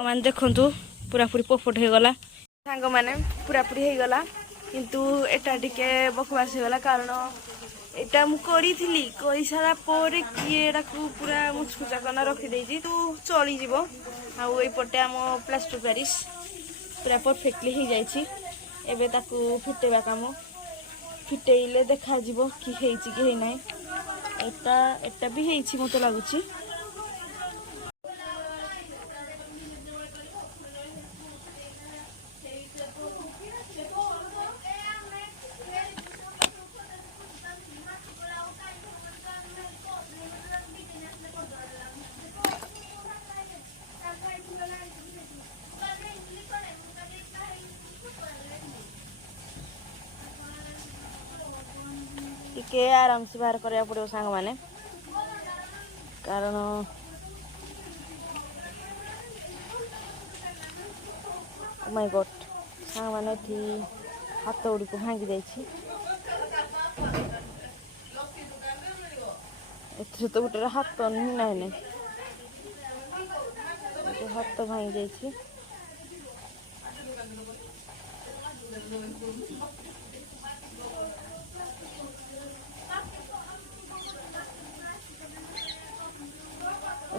मैंने देखु पूरा पूरी पोपट हो गला सांग मैंने पूरा पूरी हो गला किंतु एटा टिके बकवास हो गला कारण एटा मु करी सारा पर किए पूरा मुचकुचा करना रखी देजी तू चली जीवो आउ एपटे आम प्लास्टर पेरिस पूरा परफेक्टली हो जाइए एबे ताकू फिटेबा काम फिटेले देखा जीवो कि हेची कि हेई नै एटा एटा भी हेची मते लागुची टिके आराम से बाहर करा पड़ो सांग माने कारण माय गॉड सांग माने थी हाथ उड़ी को भांगी जाइछि एथरे तो गुटे हाथ नहीं नहीं हाथ भांगी जाइछि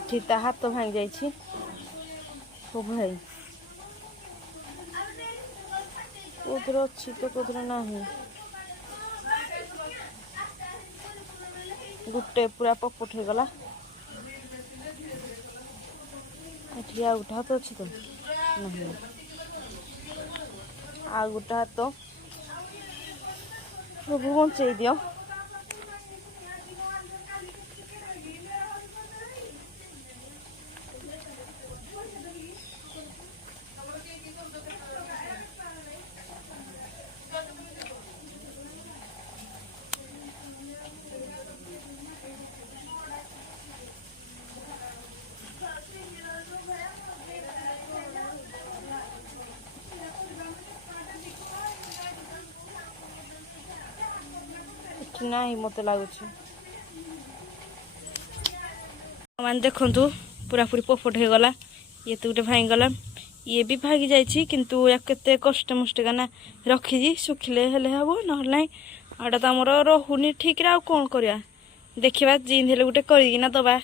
ठीक हाथ तो भांग जाइए हो भाई कौर अच्छी तो कौर ना गोटे पूरा पपट हो गला आ गोटे हाथ अच्छी तो नहीं आ गोटे हाथ प्रभु बंचे दियो ना ही मत लगुच मैंने देखु पूरा पूरी पोपट हो गला ये तो गोटे भांगी गला ये भी भागी जाइए किंतु या केते कष्ट मष्ट गाना रखी सुखिले हेले हम ना आटा तो आमर रहुनी ठीक रे कौन करवा देखा जिन हेले गोटे करना दबा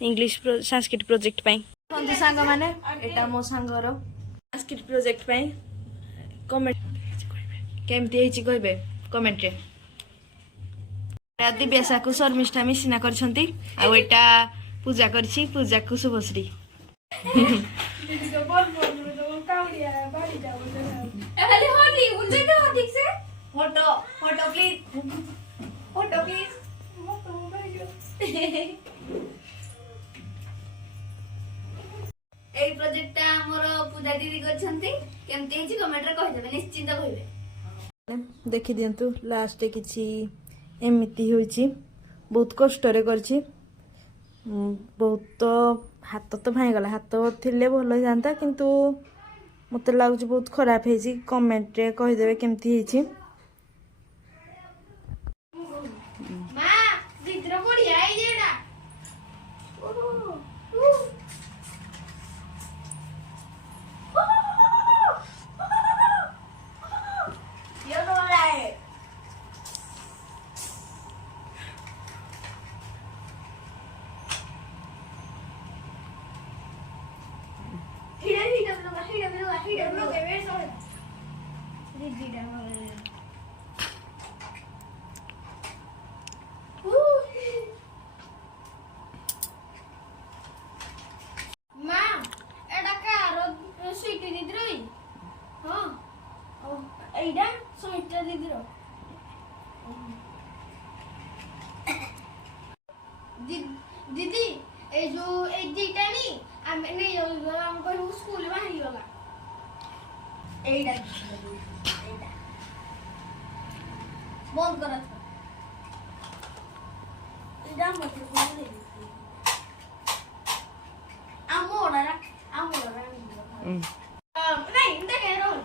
इंग्लिश संस्कृत प्रोजेक्ट सांग मैंने एटा मो सांगर संस्कृत प्रोजेक्ट कमेंट केमती कहबे कमेंट रे दिव्यासा को शर्मिष्ठा मिसिना करटा पूजा पूजा को शुभश्री ए प्रोजेक्ट हमर पूजा दीदी करछंती केमती हेची कमेंट रे कहि देबे निश्चित कहबे देखि दियंतु लास्ट किछि एमती होइछि बहुत कष्ट रे करछि बहुत हाथ तो भाई गला हाथ थिले भल जाता किंतु मते लागुछि बहुत खराब हेछि कमेंट रे कहि देबे केमती हेछि मां दीदर बढ़िया आई जेडा दीदी ए जो ए दीटा नी आमे नै हम को स्कूल में ही होगा एडा एडा बंद कर एडा मत बोल दे आमोड़ा नहीं देखे रोल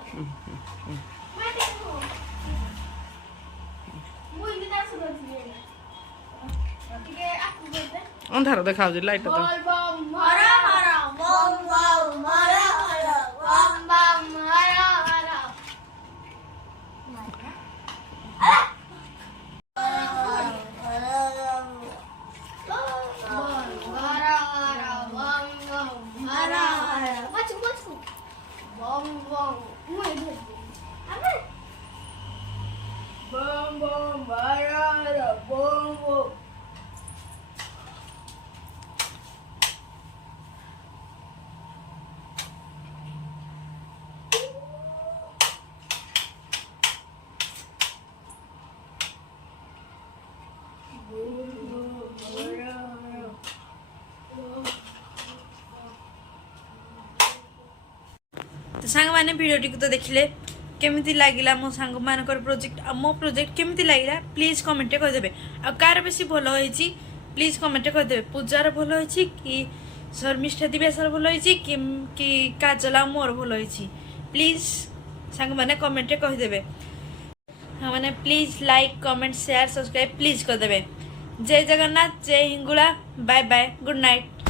मैं देखो मुई भी दास रोती है ठीक है आपको बोलते अंधार देखा लाइट बोल बम हरा हरा बम बम ବମ୍ ବମ୍ ମୁଁ ଏଇଠି ଧରିଦେବି। ଆମେ bomb bomb Bharat bomb bomb. तो सांग मैंने वीडियोटी को तो देखिले केमिति लागिला मो सांग मानकर प्रोजेक्ट आ मो प्रोजेक्ट केमिति लागिला प्लीज कमेंट कर देबे आ कार बेसी भलो होईची प्लीज कमेंट कर देबे पूजार भलो होईची कि शर्मिष्ठा दिवेशर भलो होईची कि काजला मोर भलो होईची प्लीज सांग माने कमेंट कर देबे हाँ माने please like comment share subscribe please कर देबे जय जगन्नाथ जय Hingula bye bye good night.